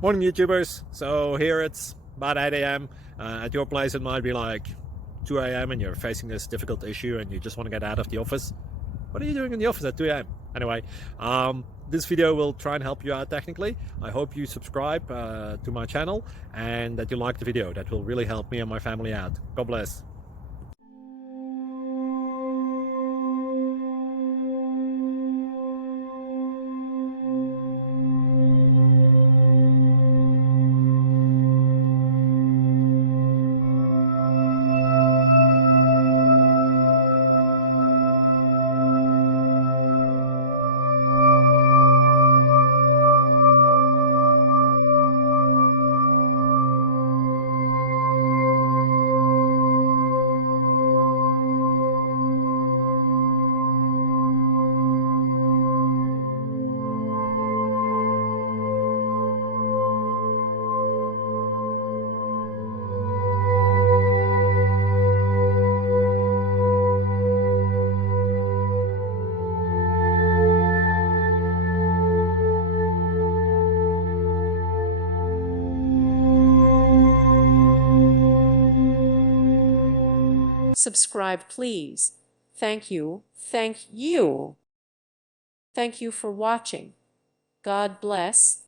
Morning YouTubers. So here it's about 8 a.m. At your place it might be like 2 a.m. and you're facing this difficult issue and you just want to get out of the office. What are you doing in the office at 2 a.m.? Anyway, this video will try and help you out technically. I hope you subscribe to my channel and that you like the video. That will really help me and my family out. God bless. Subscribe, please. Thank you. Thank you. Thank you for watching. God bless.